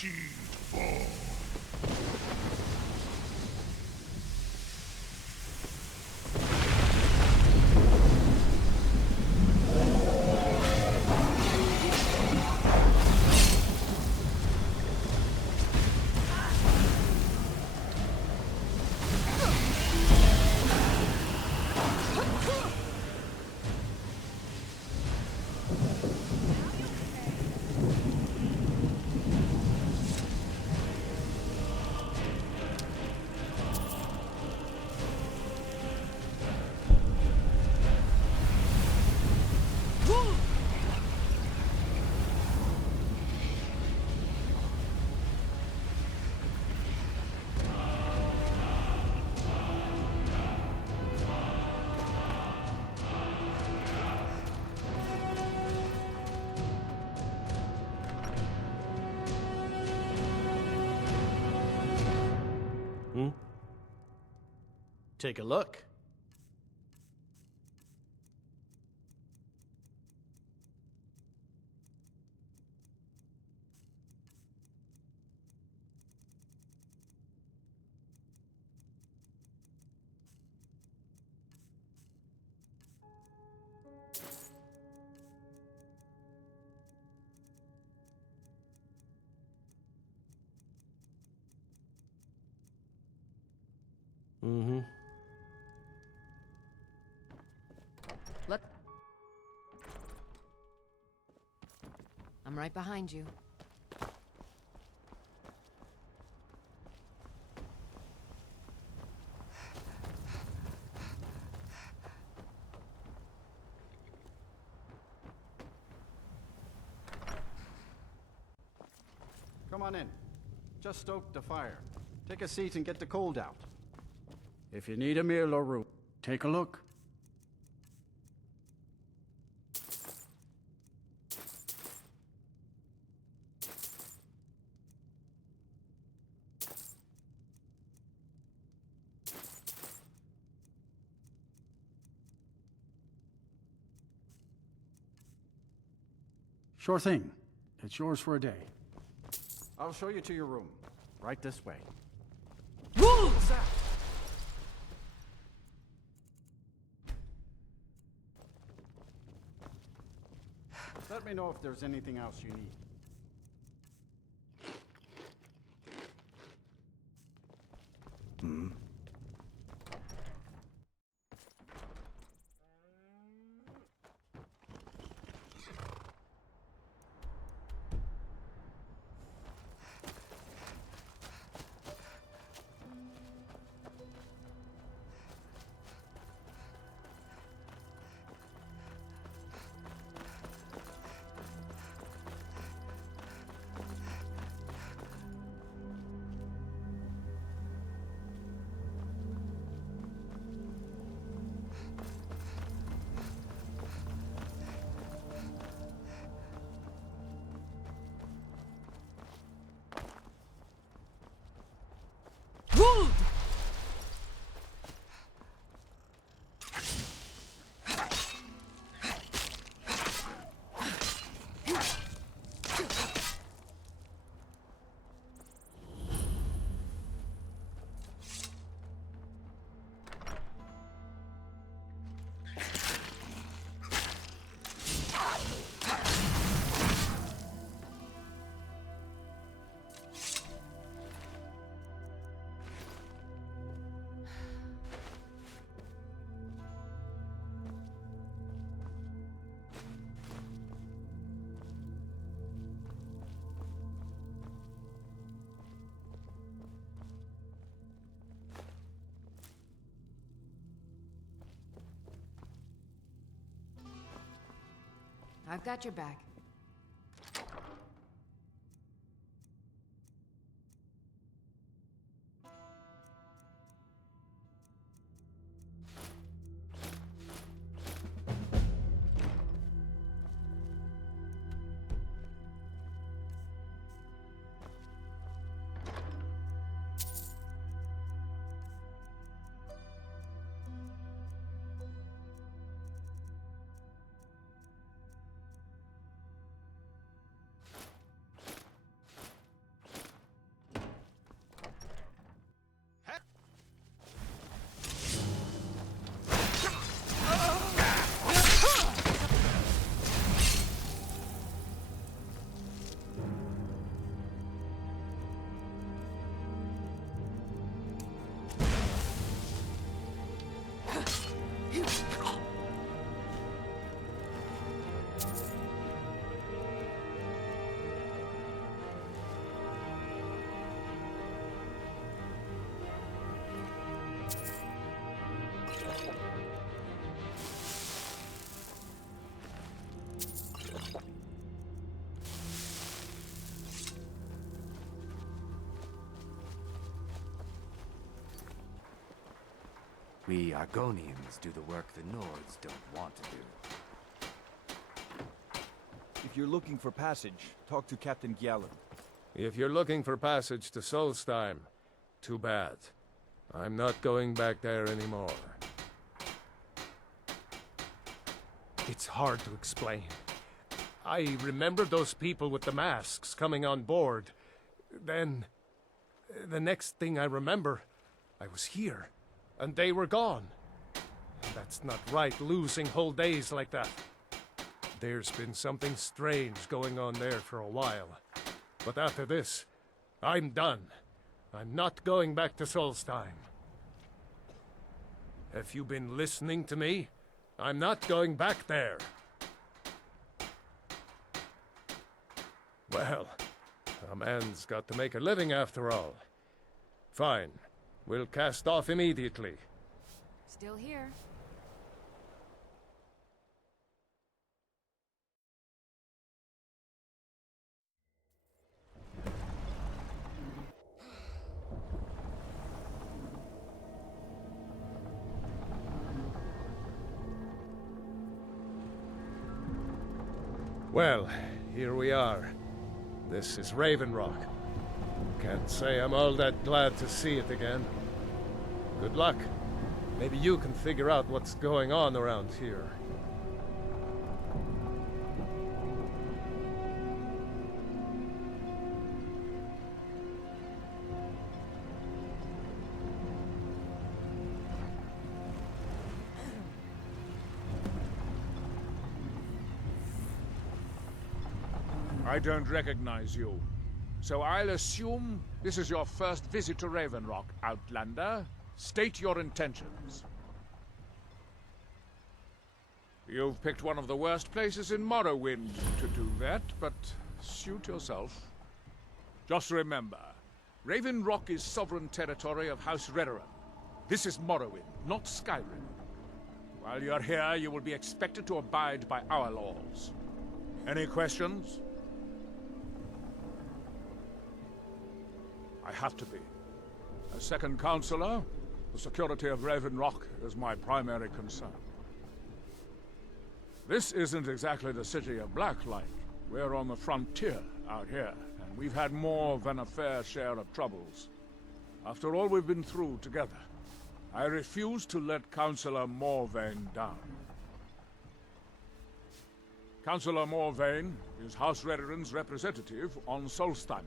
seed fall. Take a look. I'm right behind you. Come on in. Just stoke the fire. Take a seat and get the cold out. If you need a meal or room, take a look. Sure thing. It's yours for a day. I'll show you to your room. Right this way. What's that? Let me know if there's anything else you need. I've got your back. We Argonians do the work the Nords don't want to do. If you're looking for passage, talk to Captain Gjallan. If you're looking for passage to SOLSTHEIM, too bad. I'm not going back there anymore. It's hard to explain. I remember those people with the masks coming on board. Then, the next thing I remember, I was here, and they were gone. That's not right, losing whole days like that. There's been something strange going on there for a while. But after this, I'm done. I'm not going back to SOLSTHEIM. Have you been listening to me? I'm not going back there. Well, a man's got to make a living after all. Fine. We'll cast off immediately. Still here. Well, here we are. This is Raven Rock. Can't say I'm all that glad to see it again. Good luck. Maybe you can figure out what's going on around here. I don't recognize you. So I'll assume this is your first visit to Raven Rock, Outlander. State your intentions. You've picked one of the worst places in Morrowind to do that, but suit yourself. Just remember, Raven Rock is sovereign territory of House Redoran. This is Morrowind, not Skyrim. While you're here, you will be expected to abide by our laws. Any questions? I have to be. As second counselor, the security of Raven Rock is my primary concern. This isn't exactly the city of Blacklight. We're on the frontier out here, and we've had more than a fair share of troubles. After all we've been through together, I refuse to let Councillor Morvain down. Councillor Morvain is House Redoran's representative on SOLSTHEIM.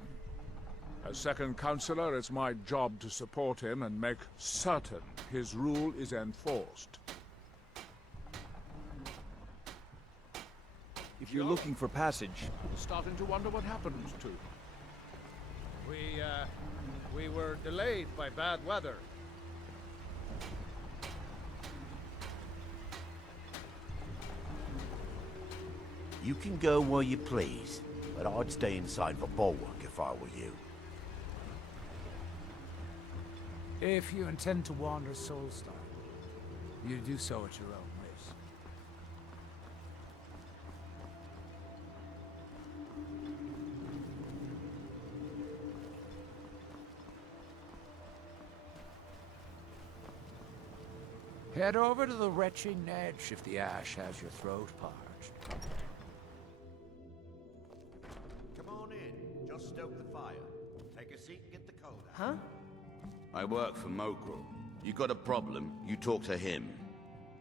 As second counselor, it's my job to support him and make certain his rule is enforced. If you're looking for passage, I'm starting to wonder what happened to you. We were delayed by bad weather. You can go where you please, but I'd stay inside the bulwark if I were you. If you intend to wander SOLSTHEIM, you do so at your own risk. Head over to the retching edge if the ash has your throat parched. Come on in. Just stoke the fire. Take a seat and get the cold out. Huh? I work for Mogrul. You got a problem, you talk to him.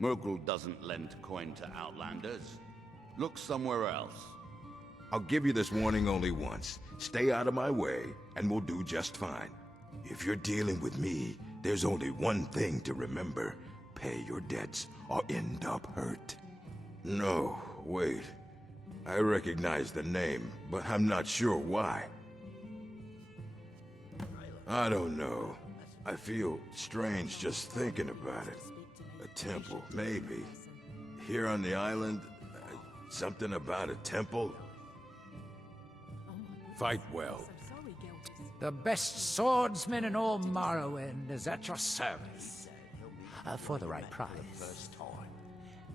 Mogrul doesn't lend coin to Outlanders. Look somewhere else. I'll give you this warning only once. Stay out of my way, and we'll do just fine. If you're dealing with me, there's only one thing to remember. Pay your debts, or end up hurt. No, wait. I recognize the name, but I'm not sure why. I don't know. I feel strange just thinking about it. A temple, maybe. Here on the island, something about a temple? Fight well. The best swordsman in all Morrowind is at your service. For the right price. First time.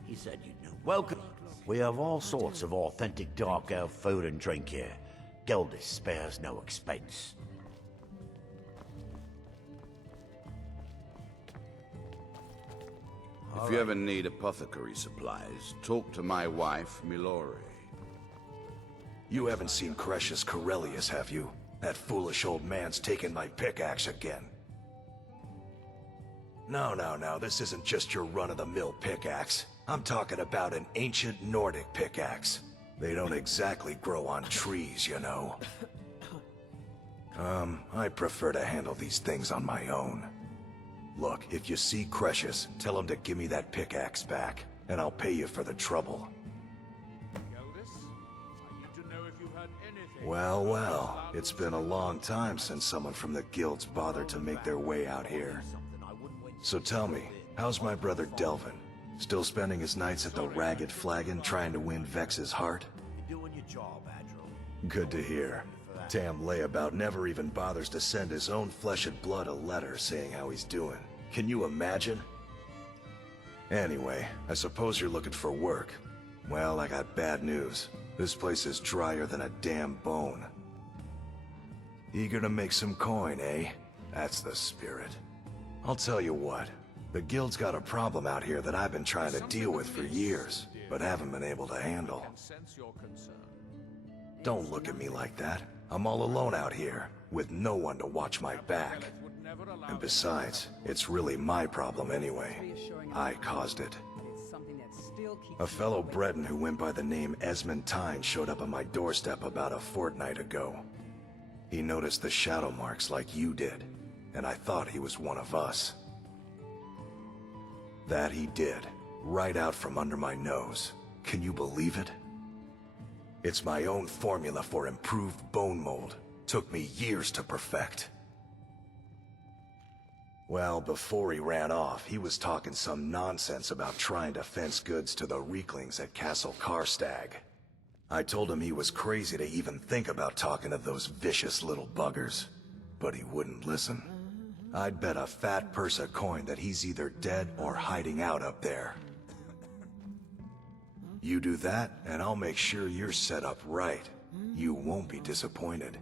He said you'd know. Welcome. We have all sorts of authentic dark elf food and drink here. Geldis spares no expense. If you ever need apothecary supplies, talk to my wife, Milori. You haven't seen Crescius Corellius, have you? That foolish old man's taken my pickaxe again. No, this isn't just your run-of-the-mill pickaxe. I'm talking about an ancient Nordic pickaxe. They don't exactly grow on trees, you know. I prefer to handle these things on my own. Look, if you see Crescius, tell him to give me that pickaxe back, and I'll pay you for the trouble. Well, it's been a long time since someone from the guilds bothered to make their way out here. So tell me, how's my brother Delvin? Still spending his nights at the Ragged Flagon trying to win Vex's heart? Good to hear. Tam Layabout never even bothers to send his own flesh and blood a letter saying how he's doing. Can you imagine? Anyway, I suppose you're looking for work. Well, I got bad news. This place is drier than a damn bone. Eager to make some coin, eh? That's the spirit. I'll tell you what. The guild's got a problem out here that I've been trying to deal with for years, but haven't been able to handle. Don't look at me like that. I'm all alone out here, with no one to watch my back. And besides, it's really my problem anyway. I caused it. A fellow Breton who went by the name Esmond Tyne showed up on my doorstep about a fortnight ago. He noticed the shadow marks like you did, and I thought he was one of us. That he did, right out from under my nose. Can you believe it? It's my own formula for improved bone mold. Took me years to perfect. Well, before he ran off, he was talking some nonsense about trying to fence goods to the Reeklings at Castle Karstag. I told him he was crazy to even think about talking to those vicious little buggers, but he wouldn't listen. I'd bet a fat purse of coin that he's either dead or hiding out up there. You do that, and I'll make sure you're set up right. You won't be disappointed.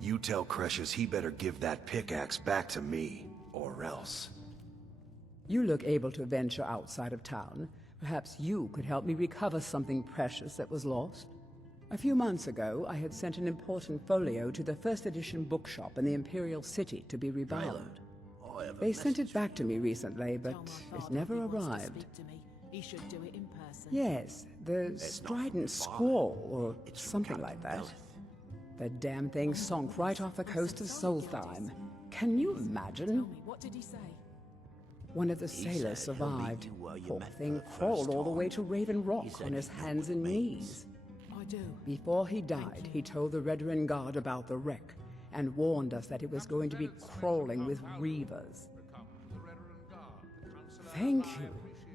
You tell Crescius he better give that pickaxe back to me, or else. You look able to venture outside of town. Perhaps you could help me recover something precious that was lost. A few months ago, I had sent an important folio to the first edition bookshop in the Imperial City to be rebound. They sent it back to me recently, but it never arrived. Yes, the strident scrawl, or something like that. The damn thing sunk right off the coast of SOLSTHEIM. Can you imagine? What did he say? One of the sailors survived. Poor thing crawled all the way to Raven Rock on his hands and knees. I do. Before he died, he told the Redoran Guard about the wreck and warned us that it was going to be crawling with reavers. Thank you.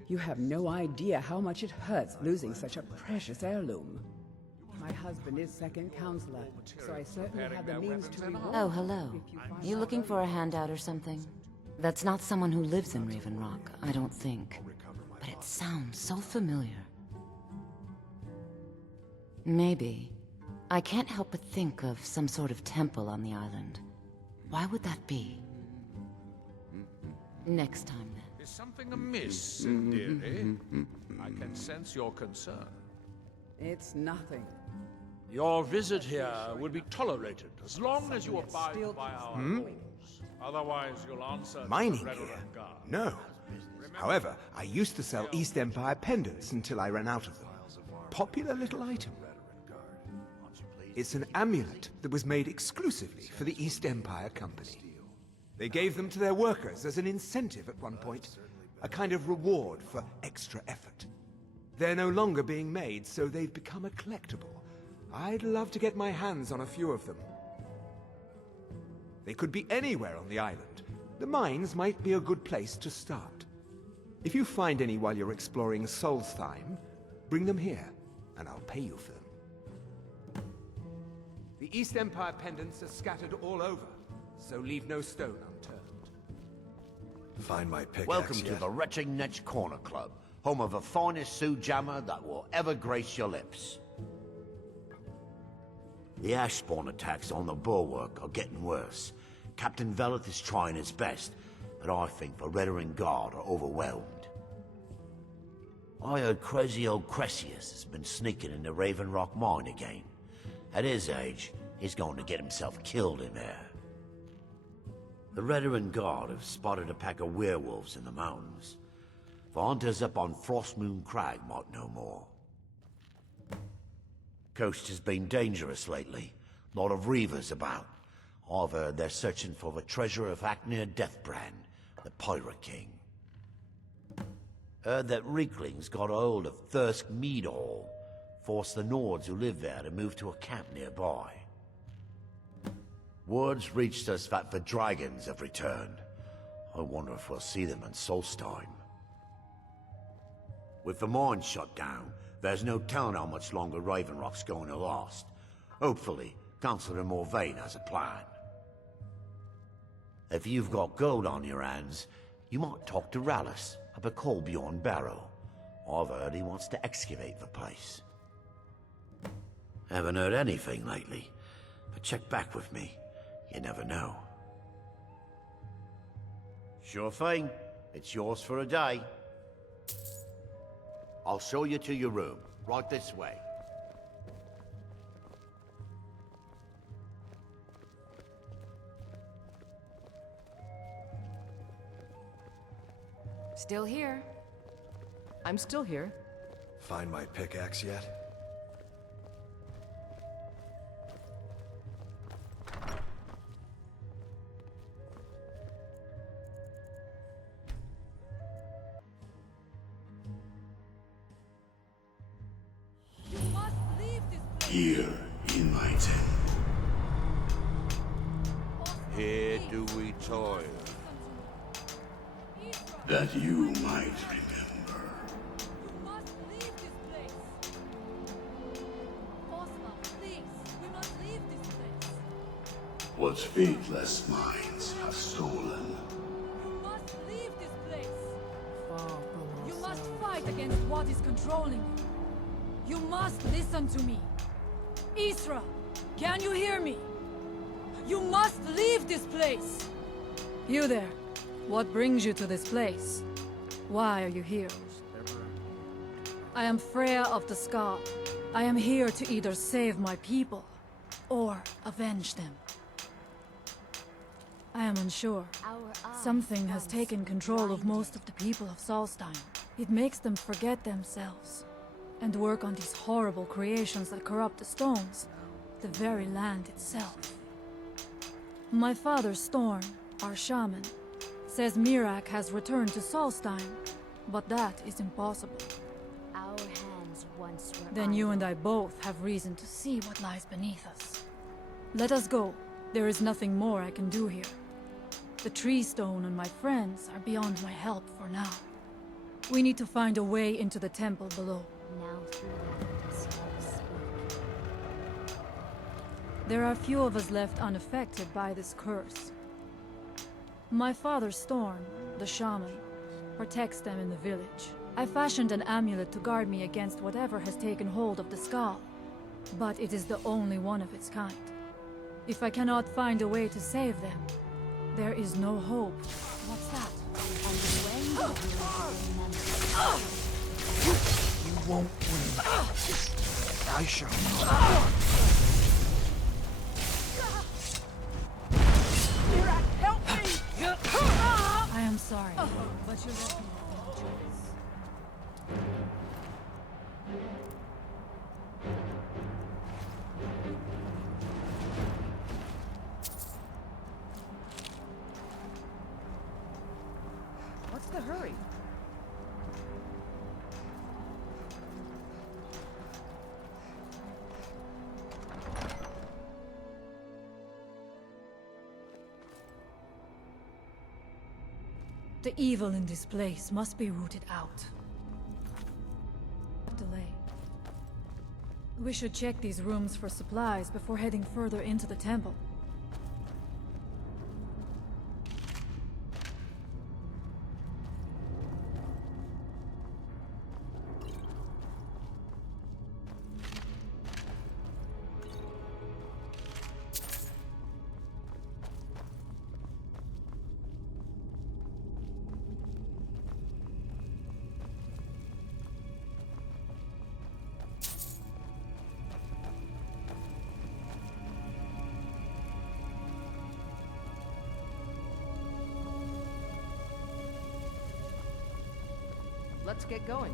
You have no idea how much it hurts losing such a precious heirloom. My husband is second counselor, so I certainly have the means to reward. Oh, hello. You looking for a handout or something? That's not someone who lives in Raven Rock, I don't think. But it sounds so familiar. Maybe. I can't help but think of some sort of temple on the island. Why would that be? Next time, then. Is something amiss, dearie? I can sense your concern. It's nothing. Your visit here will be tolerated as long as you abide by our rules. Otherwise, you'll answer Mining to the here? Redoran Guard. No. However, I used to sell East Empire pendants until I ran out of them. Popular little item. It's an amulet that was made exclusively for the East Empire Company. They gave them to their workers as an incentive at one point, a kind of reward for extra effort. They're no longer being made, so they've become a collectible. I'd love to get my hands on a few of them. They could be anywhere on the island. The mines might be a good place to start. If you find any while you're exploring SOLSTHEIM, bring them here, and I'll pay you for them. The East Empire pendants are scattered all over, so leave no stone unturned. Find my pickaxe Welcome to yet? the Retching Netch Corner Club, home of the finest Sioux jammer that will ever grace your lips. The ash spawn attacks on the bulwark are getting worse. Captain Veleth is trying his best, but but I think the Redoran Guard are overwhelmed. I heard crazy old Cressius has been sneaking in the Raven Rock mine again. At his age, he's going to get himself killed in there. The Redoran Guard have spotted a pack of werewolves in the mountains. The hunters up on Frostmoon Crag might know more. Coast has been dangerous lately. Lot of reavers about. I've heard they're searching for the treasure of Acnir Deathbrand, the Pirate King. Heard that Reeklings got a hold of Thirsk Mead Hall, forced the Nords who live there to move to a camp nearby. Words reached us that the dragons have returned. I wonder if we'll see them in SOLSTHEIM. With the mine shut down, there's no telling how much longer Raven Rock's going to last. Hopefully, Councillor Morvain has a plan. If you've got gold on your hands, you might talk to Rallis up at Colbjorn Barrow. I've heard he wants to excavate the place. Haven't heard anything lately, but check back with me. You never know. Sure thing. It's yours for a day. I'll show you to your room. Right this way. Still here. I'm still here. Find my pickaxe yet? Here in my temple. Here do we toil. That you might remember. What faithless minds have stolen. You must leave this place. You must fight against what is controlling you. You must listen to me. Isra, can you hear me? You must leave this place! You there. What brings you to this place? Why are you here? I am Freya of the Scar. I am here to either save my people, or avenge them. I am unsure. Something has taken control of most of the people of Solstheim. It makes them forget themselves, and work on these horrible creations that corrupt the stones, the very land itself. My father Storm, our shaman, says Mirak has returned to Solstheim, but that is impossible. Our hands once were Then you and I both have reason to see what lies beneath us. Let us go. There is nothing more I can do here. The tree stone and my friends are beyond my help for now. We need to find a way into the temple below. Now through that is all spoken. There are few of us left unaffected by this curse. My father Storm, the shaman, protects them in the village. I fashioned an amulet to guard me against whatever has taken hold of the skull, but it is the only one of its kind. If I cannot find a way to save them, there is no hope. What's that? And when you remember. You won't win. I shall. Help me! I am sorry, but you left me with no choice. What's the hurry? The evil in this place must be rooted out. Delay. We should check these rooms for supplies before heading further into the temple. Let's get going.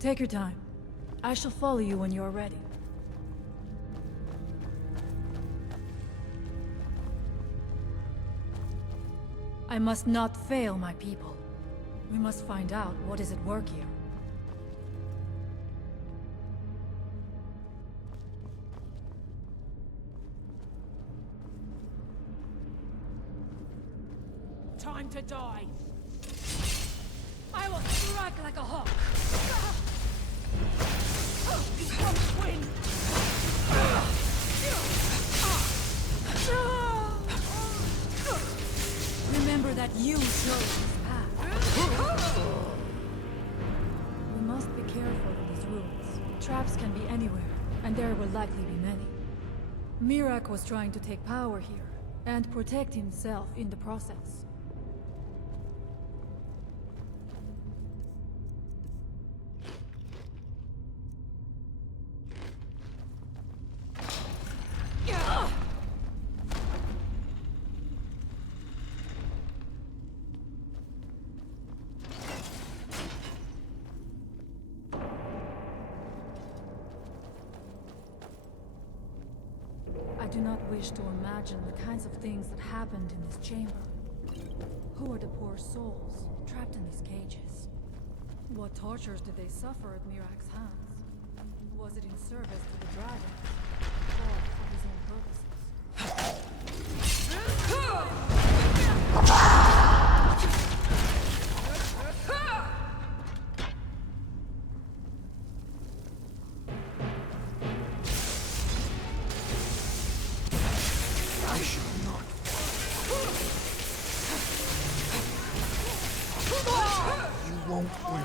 Take your time. I shall follow you when you are ready. I must not fail my people. We must find out what is at work here. Time to die! I will strike like a hawk! You won't win! Remember that you chose this path. We must be careful in these ruins. Traps can be anywhere, and there will likely be many. Miraak was trying to take power here, and protect himself in the process. I do not wish to imagine the kinds of things that happened in this chamber. Who are the poor souls trapped in these cages? What tortures did they suffer at Miraak's hands? Was it in service to the dragons, or for his own purposes? I shall not. You won't win.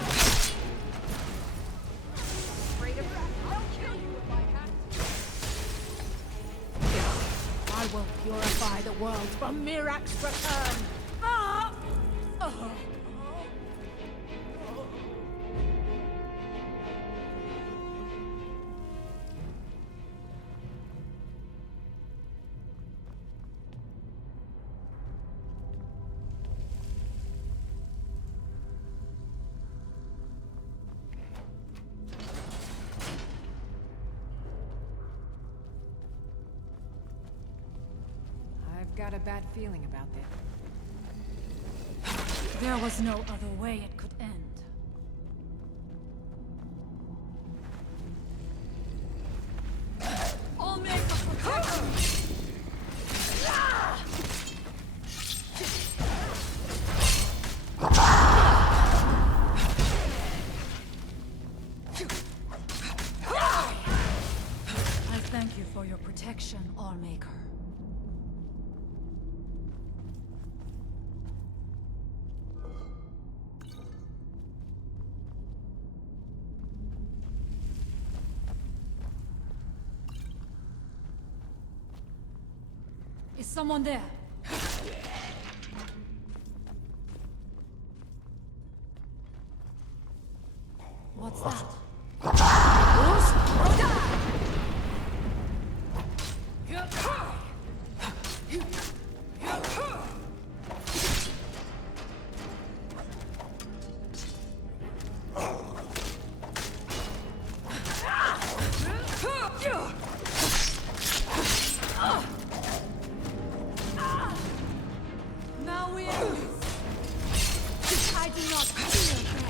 I'll kill you if I have to. I will purify the world from Miraak's return. I've got a bad feeling about this. There was no other way it could end. I'll make a protection! I thank you for your protection, Allmaker. Is someone there? What's that? Now we are loose. I do not fear death.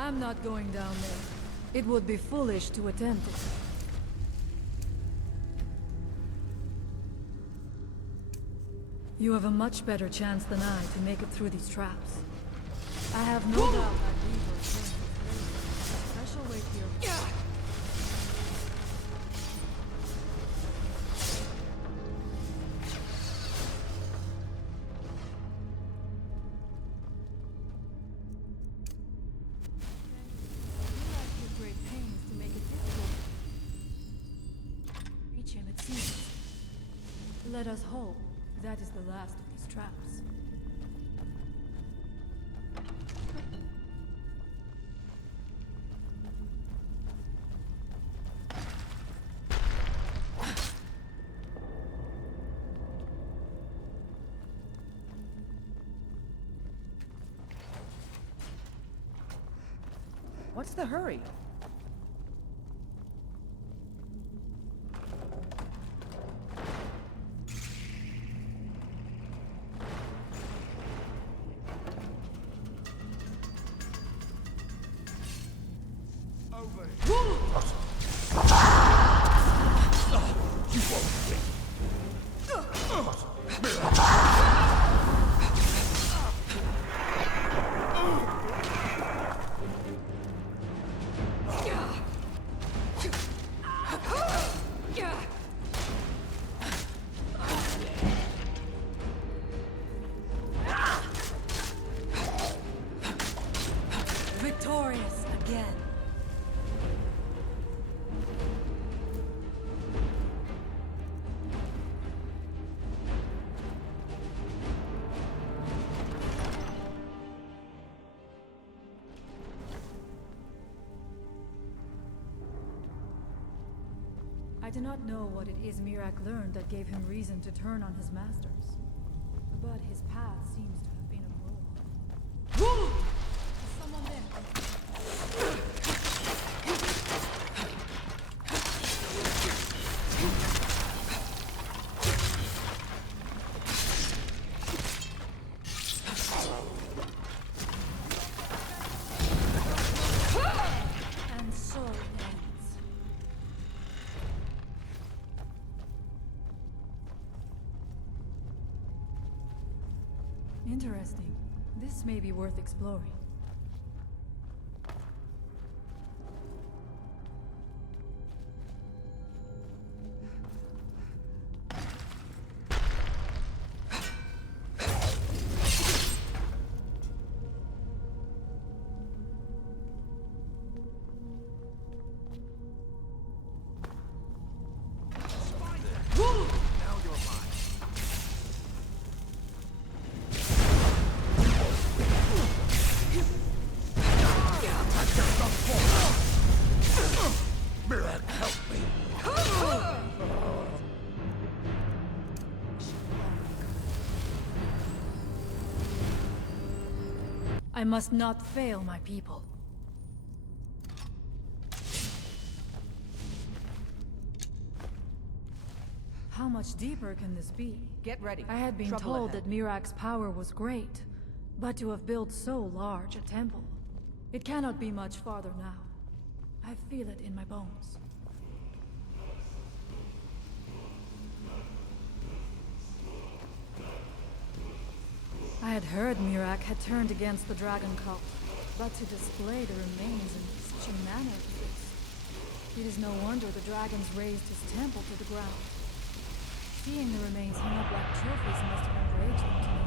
I'm not going down there. It would be foolish to attempt it. You have a much better chance than I to make it through these traps. I have no doubt that Weaver is going to I shall wait here. Reach him, it seems. Let us hope that is the last of these traps. What's the hurry? Victorious again. I do not know what it is Mirak learned that gave him reason to turn on his masters, but his path seems to have been a roll. Someone there. And so it ends. Interesting. This may be worth exploring. I must not fail my people. How much deeper can this be? Get ready. I had been Trouble told ahead. that Mirak's power was great, but to have built so large a temple, it cannot be much farther now. I feel it in my bones. I had heard Mirak had turned against the dragon cult, but to display the remains in such a manner as this, it is no wonder the dragons razed his temple to the ground. Seeing the remains hung up like trophies must have enraged them to no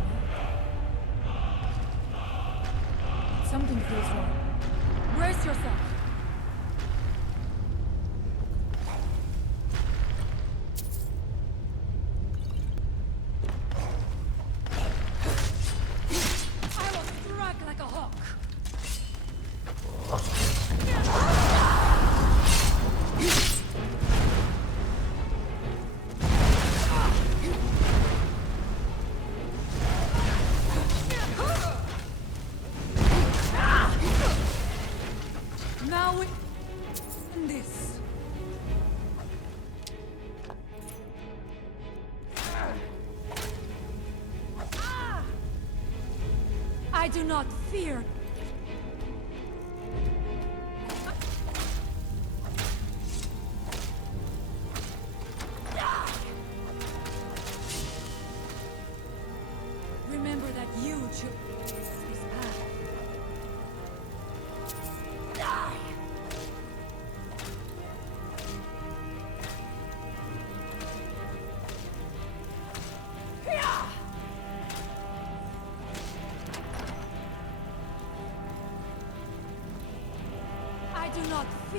end. Something feels wrong. Brace yourself! Now we end this. I do not fear.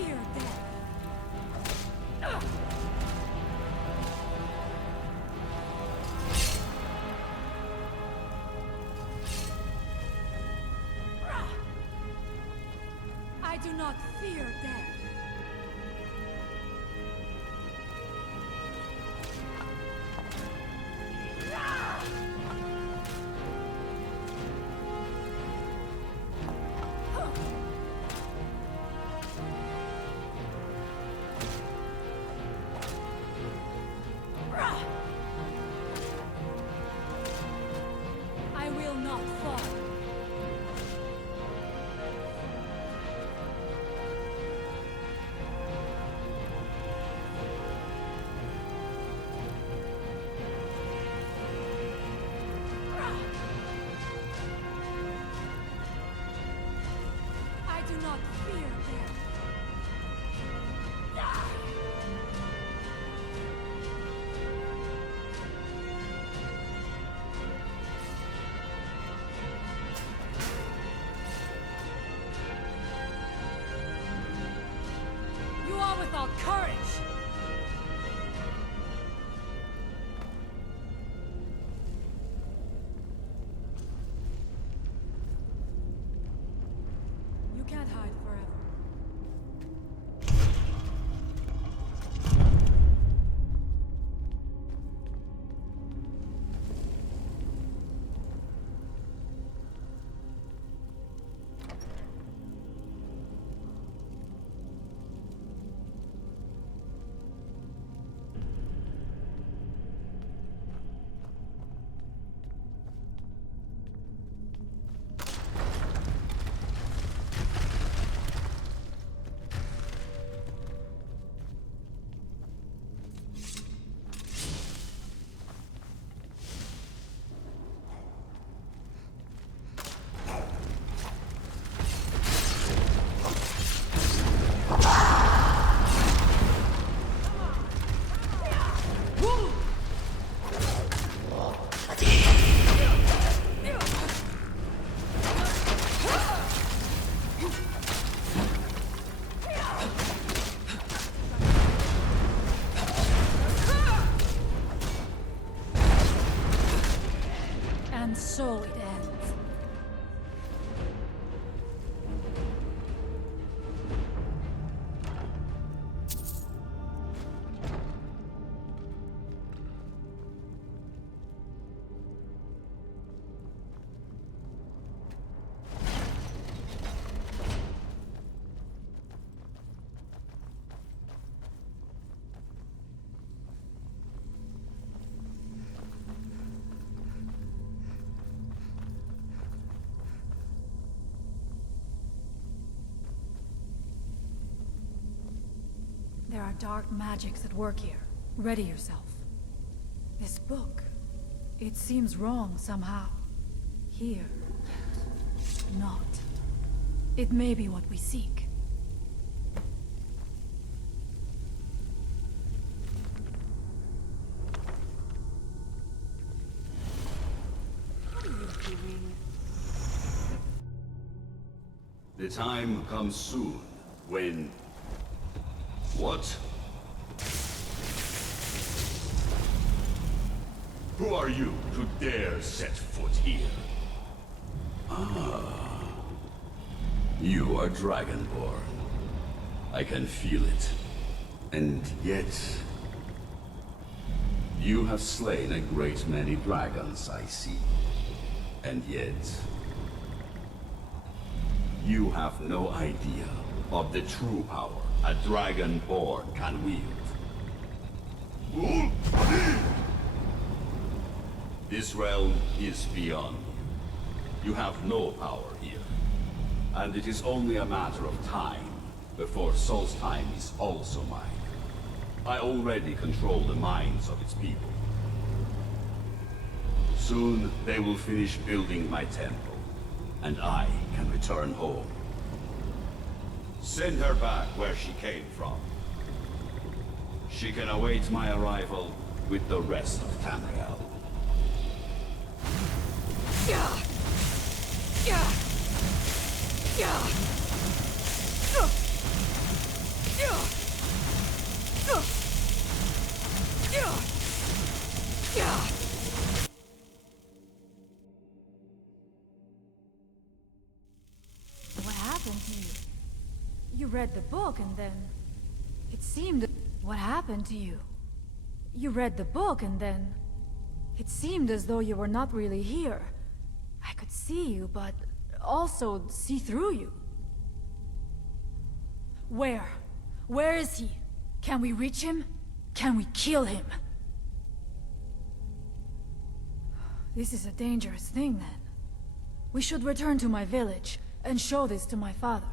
fear death. I do not fear death. I will not fall. I do not fear death. You are without courage! You can't hide forever. And so it ends. There are dark magics at work here. Ready yourself. This book, it seems wrong somehow. Here, not. It may be what we seek. What are you doing? The time comes soon when... What? Who are you to dare set foot here? Ah. You are Dragonborn. I can feel it. And yet... You have slain a great many dragons, I see. And yet... You have no idea of the true power a Dragonborn can wield. This realm is beyond you. You have no power here. And it is only a matter of time before SOLSTHEIM is also mine. I already control the minds of its people. Soon they will finish building my temple, and I can return home. Send her back where she came from. She can await my arrival with the rest of Tamriel. read the book and then... It seemed... What happened to you? You read the book and then... It seemed as though you were not really here. I could see you, but also see through you. Where? Where is he? Can we reach him? Can we kill him? This is a dangerous thing, then. We should return to my village and show this to my father.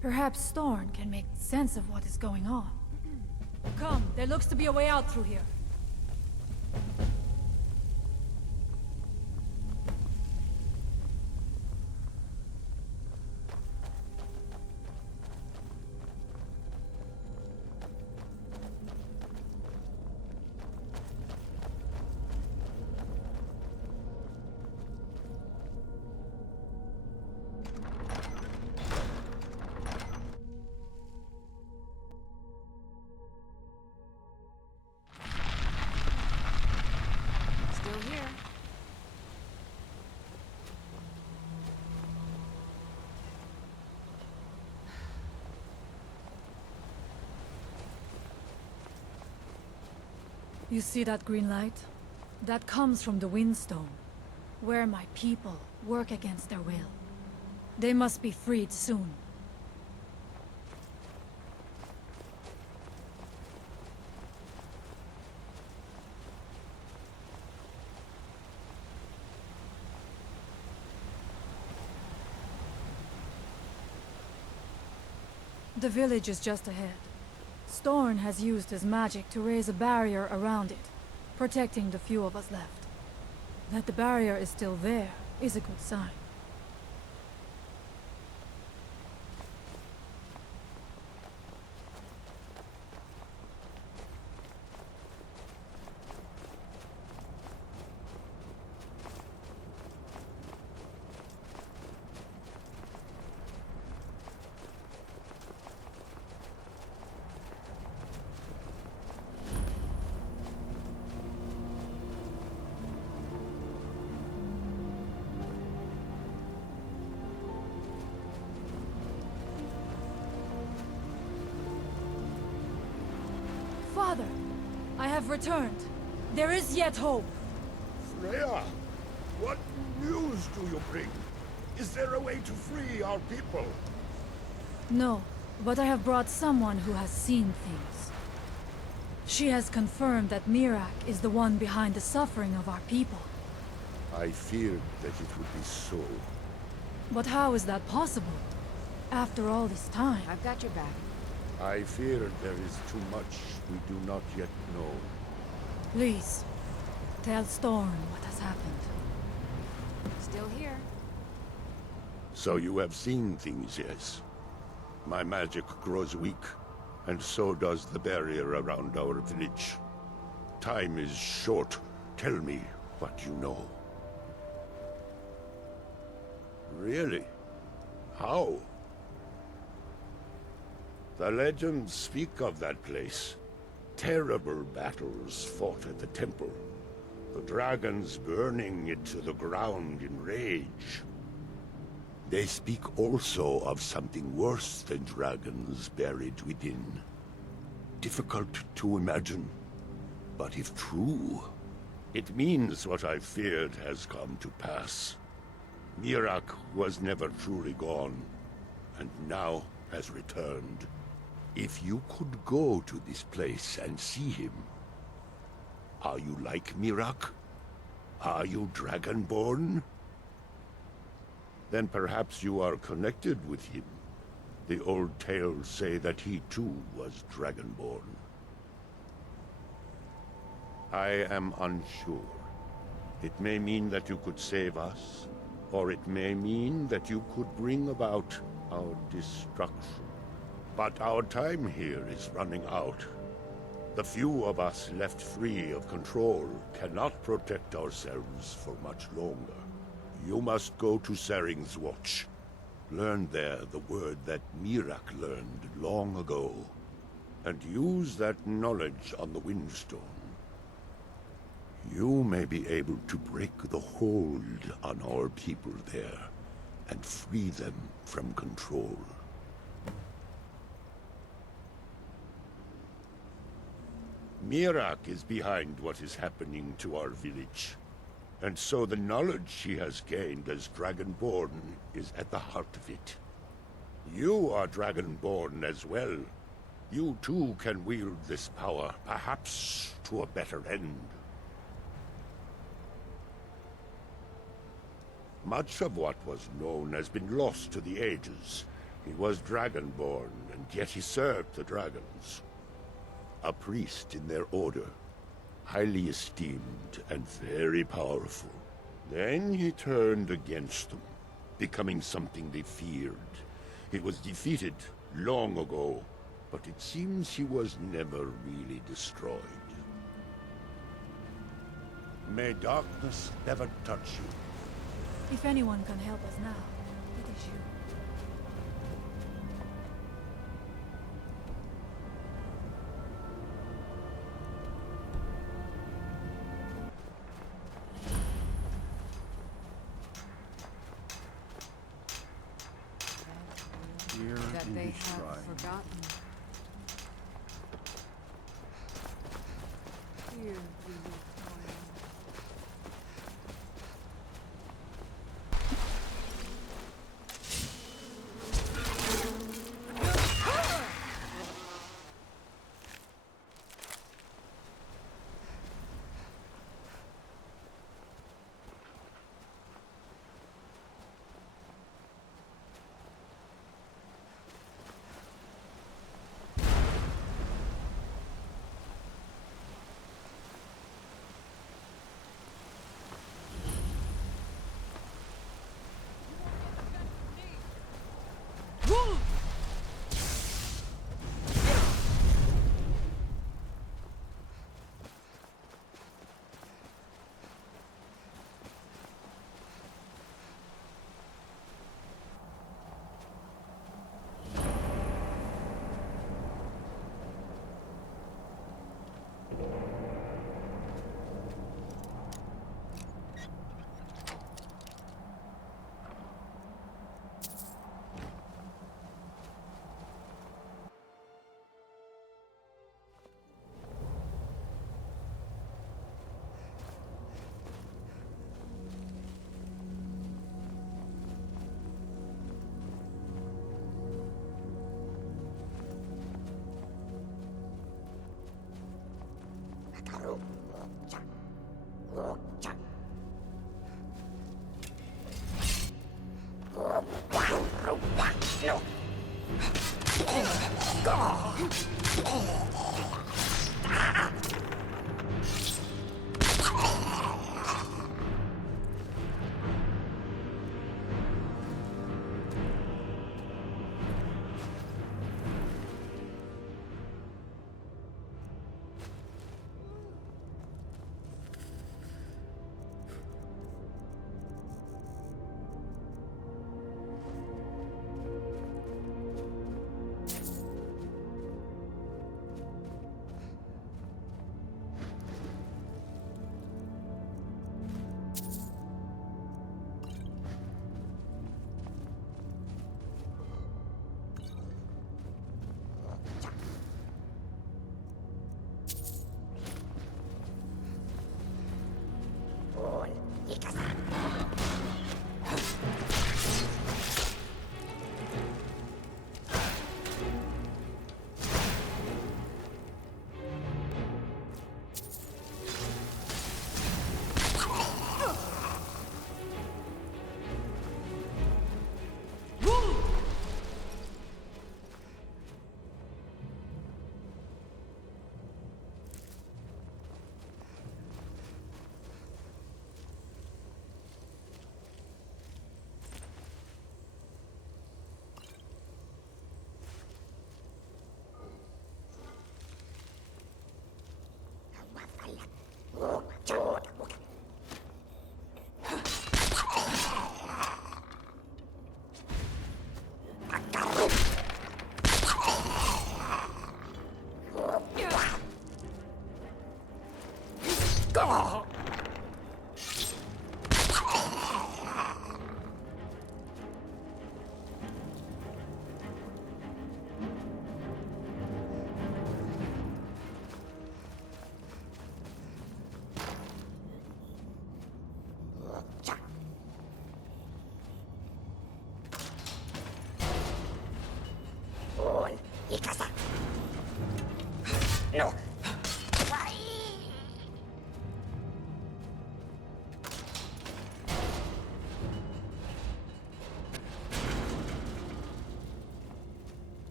Perhaps Storn can make sense of what is going on. Come, there looks to be a way out through here. You see that green light? That comes from the Windstone, where my people work against their will. They must be freed soon. The village is just ahead. Storn has used his magic to raise a barrier around it, protecting the few of us left. That the barrier is still there is a good sign. Father, I have returned. There is yet hope. Freya, what news do you bring? Is there a way to free our people? No, but I have brought someone who has seen things. She has confirmed that Miraak is the one behind the suffering of our people. I feared that it would be so. But how is that possible? After all this time... I've got your back. I fear there is too much we do not yet know. Please, tell Storm what has happened. Still here. So you have seen things, yes? My magic grows weak, and so does the barrier around our village. Time is short. Tell me what you know. Really? How? The legends speak of that place. Terrible battles fought at the temple. The dragons burning it to the ground in rage. They speak also of something worse than dragons buried within. Difficult to imagine, but if true, it means what I feared has come to pass. Miraak was never truly gone, and now has returned. If you could go to this place and see him... Are you like Miraak? Are you Dragonborn? Then perhaps you are connected with him. The old tales say that he too was Dragonborn. I am unsure. It may mean that you could save us, or it may mean that you could bring about our destruction. But our time here is running out. The few of us left free of control cannot protect ourselves for much longer. You must go to Sering's Watch. Learn there the word that Miraak learned long ago, and use that knowledge on the Windstone. You may be able to break the hold on our people there, and free them from control. Mirak is behind what is happening to our village. And so the knowledge she has gained as Dragonborn is at the heart of it. You are Dragonborn as well. You too can wield this power, perhaps to a better end. Much of what was known has been lost to the ages. He was Dragonborn, and yet he served the dragons. A priest in their order, highly esteemed and very powerful. Then he turned against them, becoming something they feared. He was defeated long ago, but it seems he was never really destroyed. May darkness never touch you. If anyone can help us now, it is you. Here That in they the shrine. have forgotten. Here we will toil.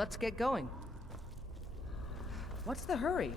Let's get going. What's the hurry?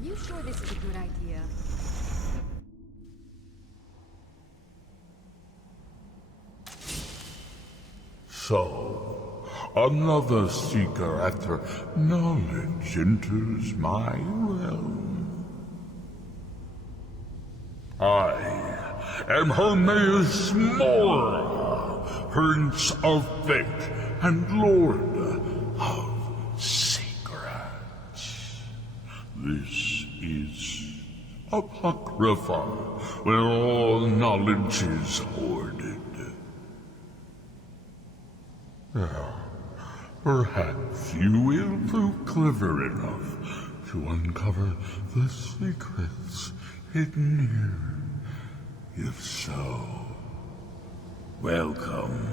Are you sure this is a good idea? So, another seeker after knowledge enters my realm. I am Hermaeus Mora, Prince of Fate and Lord of Secrets. This is Apocrypha, where all knowledge is hoarded. Perhaps you will prove clever enough to uncover the secrets hidden here. If so, welcome.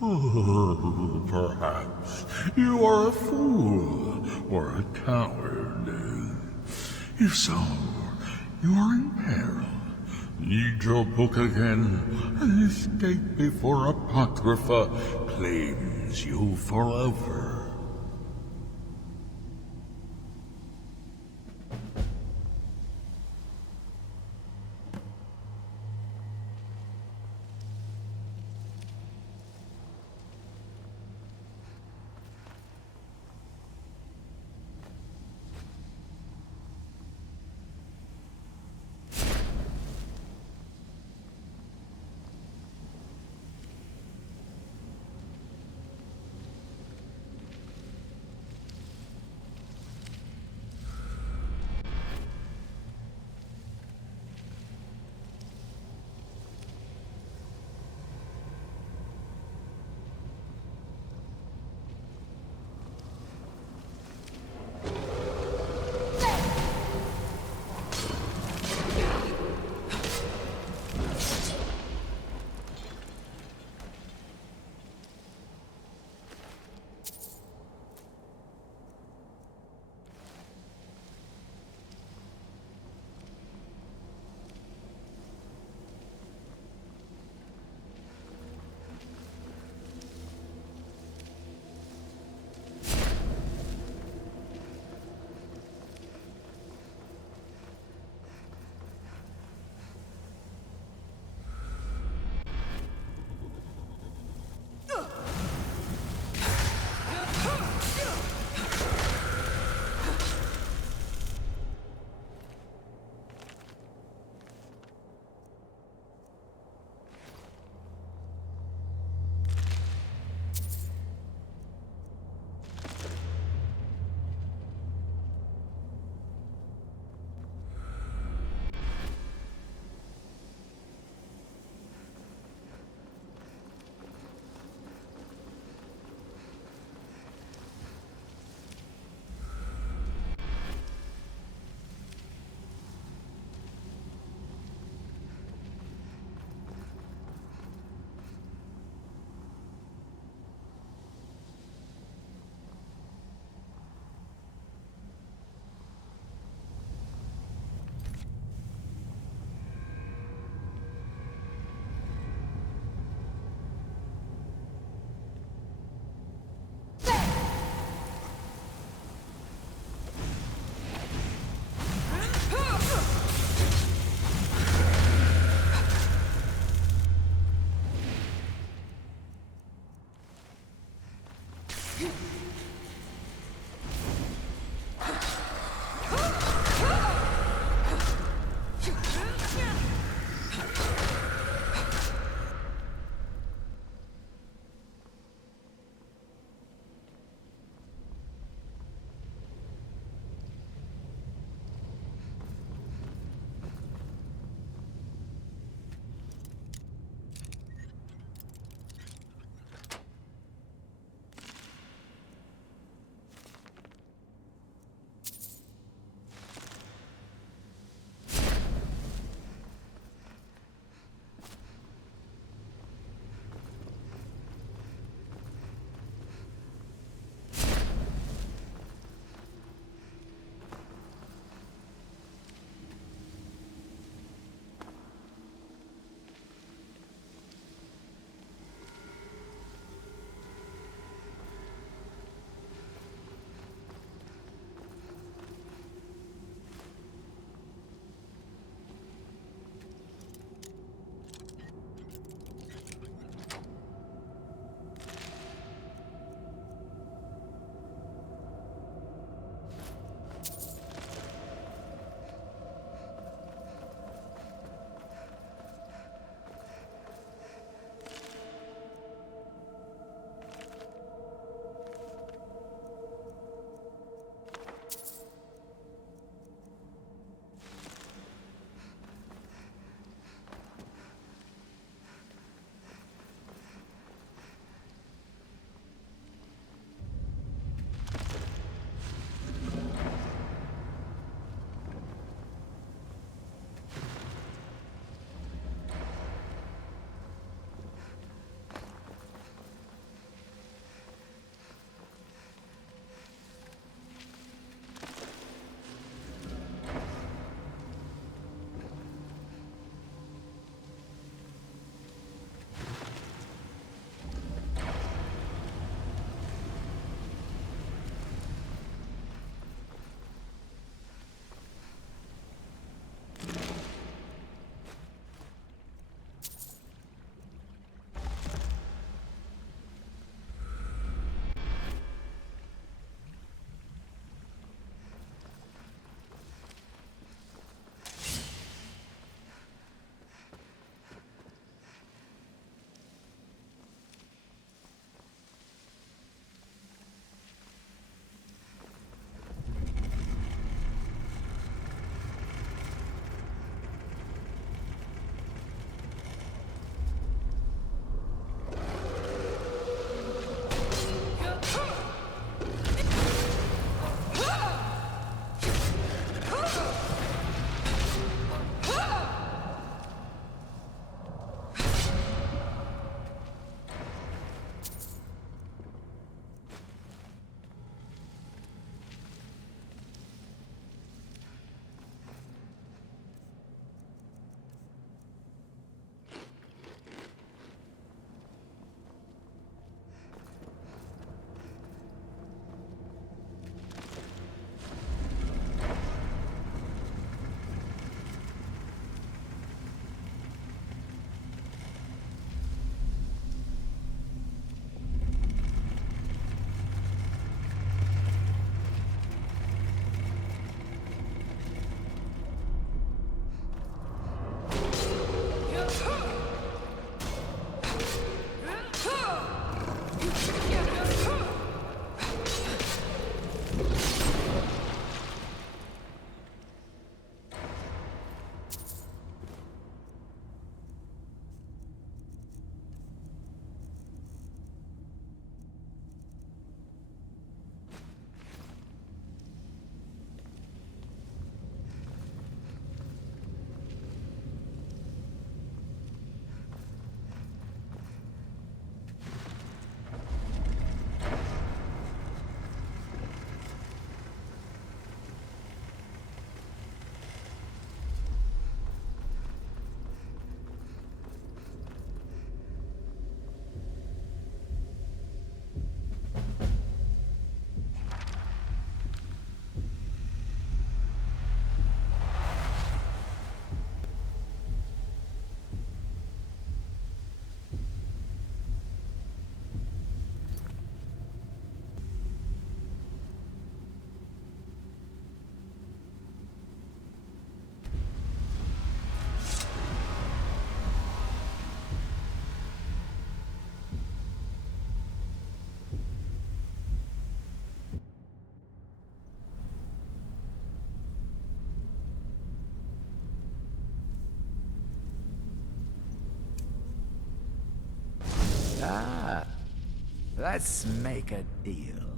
Oh, perhaps you are a fool or a coward. If so, you are in peril. Read your book again and escape before Apocrypha claims you forever. Let's make a deal.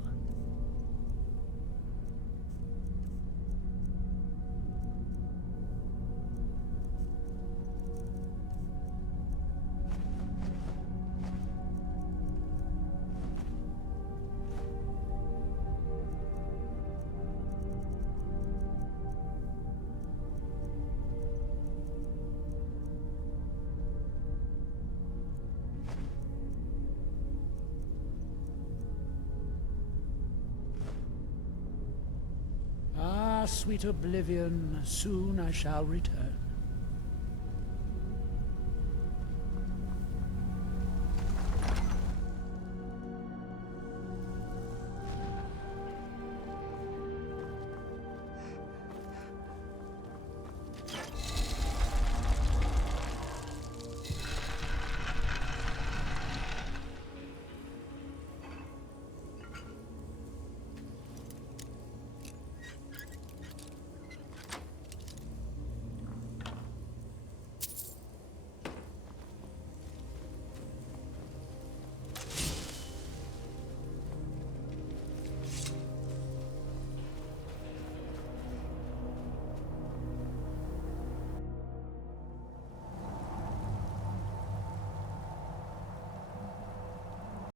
Ah, sweet oblivion, soon I shall return.